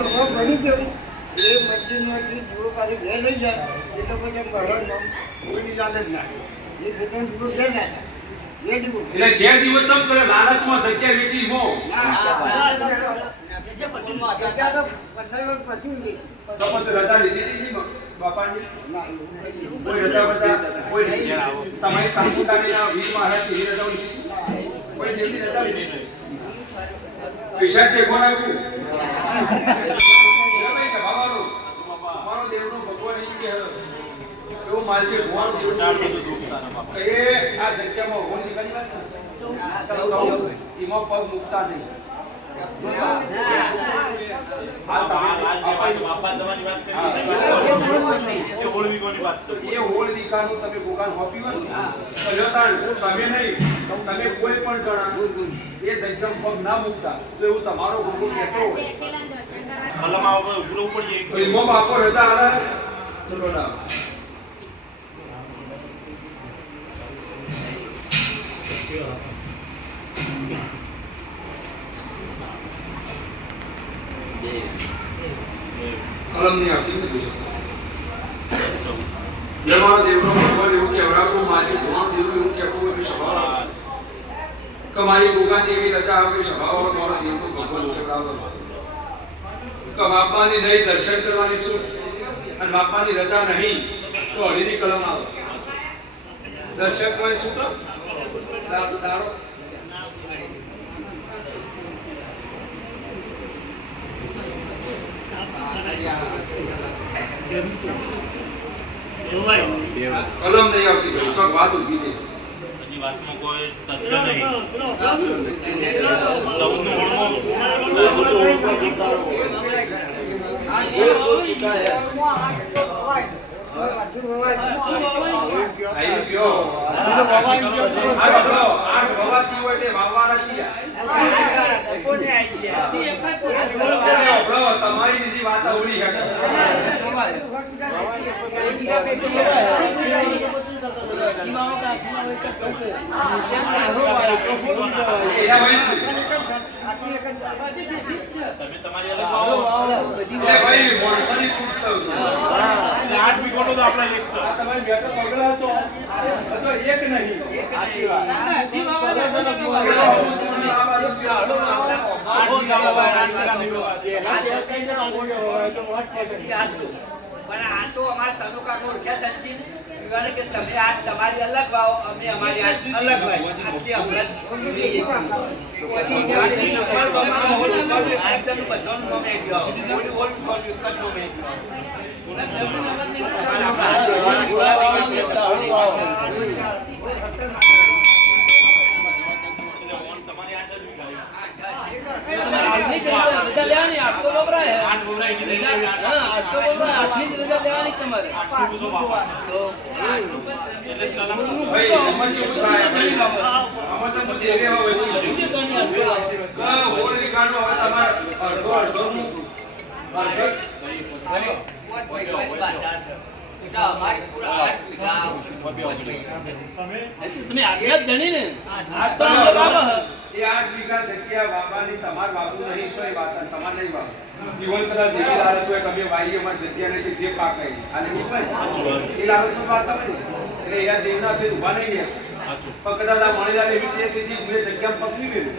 બની ગયું એ મંદિરમાંથી દીવો કાઢી ઘેર લઈ જાય એટલે પછી મારા નામ કોઈની ચાલે જ ના એ પોતાનો દીવો ઘેર ના થાય એ દીવો એટલે ઘેર દીવો ચમ કરે લાલચમાં જગ્યા વેચી મો તો પછી રજા લીધી હતી બાપાની કોઈ રજા બતા કોઈ નહીં તમારી સાપુતાની ના 20 મહારાજની રજા કોઈ જેવી રજા લીધી નહીં પૈસા તે કોણ આપ્યું મારો દેવનો ભગવાન ઈ કે એવો માલજે ભગવાન દેવ ચાડતો એ આ જગ્યામાં હોલ નીકળી વાત છે એમાં પગ મુકતા નહીં બાપા જવાની વાત કરી એ હોળવીકોની વાત છે એ હોળવીકાનું તમે ભગવાન હોપી હોય કલ્યોતાન તમે નહીં તમે કોઈ પણ જણા એ જગ્યામાં પગ ના મુકતા તો એવું તમારો ગુરુ કહેતો હોય કલમા ઉપર ઉભરો પડીએ એમાં બાપો રજા આલે ચલો ના કલમ ની આવતી નથી શકતો જમાનો દેવનો ભગવાન એવું કહેવડાવતો મારી ભગવાન દેવ એવું કહેતો હોય કે સભા કમારી ગોગા દેવી રજા આવે સભા મારો દેવનો ભગવાન કહેવડાવતો કે બાપાની નહીં દર્શન કરવાની શું અને બાપાની રજા નહીં તો હળીની કલમ આવે દર્શન કરવાની શું તો દાડો કલમ નહીં આવતી ભાઈ ચોક વાત ઉભી દે હજી વાતમાં કોઈ તથ્ય નહીં 14 નું ઓળમો આઈ ગયો આઠ ભવાતી હોય તે વાવવાના છીએ કોને આવી ગયા તમારી નીતિ વાત આવડી હે તમે તમારી અલગ આવો ભાઈ મોરસાની કુટસવ અને 8 વિકેટો તો આપણા 100 તમારી બેટો પગલા તો એક નહીં સાચી વાત પણ આ તો અમારા સનુ કાકો ઓળખ્યા સચિન વિવાને કે તમે આ તમારી અલગ વાવો અમે અમારી આ અલગ વાવો આટલી હમણાં નંબર બમાવો હોલ કોલ એકદમ બધાનું નામ એ ગયો હોલ હોલ કોલ એક જ નામ એ ગયો તમે આજ્ઞા જ ગણી ને આજ તો બાબા એ 8 વીઘા જગ્યા બાબાની તમાર બાબુ નહીં સો એ વાત તમાર નહીં બાબુ જીવન કદાચ જેવી લાલચ હોય કે વાઈએ માં જગ્યા નહીં જે પાક આવી આને એ લાલચની વાત નથી એટલે એના દેવના છે ઊભા નહીં રહ્યા પણ કદાચ આ મણીલાલ એવી છે કે જે જગ્યા પકડી ગયું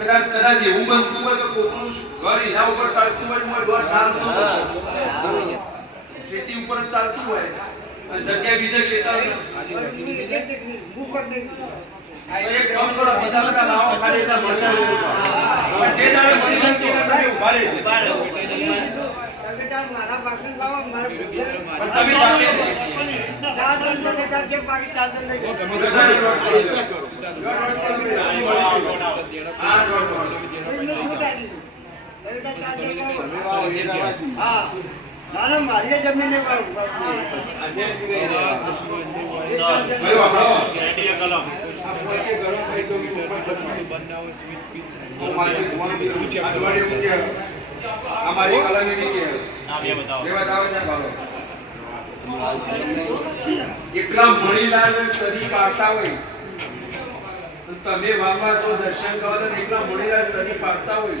કદાચ એવું બનતું હોય કે કોકનું ઘર એના ઉપર ચાલતું હોય દોઢ ચાલતું હોય ખેતી ઉપર જ ચાલતું હોય અને જગ્યા બીજા ક્ષેત્ર એક કામ કરો બીજા બધા લાવો ખાલી એટલા મણીલાલ જે દાડે મણીલાલ કે તમે ઊભા રહે તમે ચાલ મારા પાકીટ લાવો મારા પણ તમે જાતે ચાર દંડ ને કાજે પાકીટ ચાર દંડ નહીં હા ના મારી જમીન हमारी कला में भी क्या ये बताओ क्या भाव एकला मणिलाल सदी पाड़ता હોય તમે વાવા તો દર્શન કરો તો એકલા મણિલાલ સદી પાડતા હોય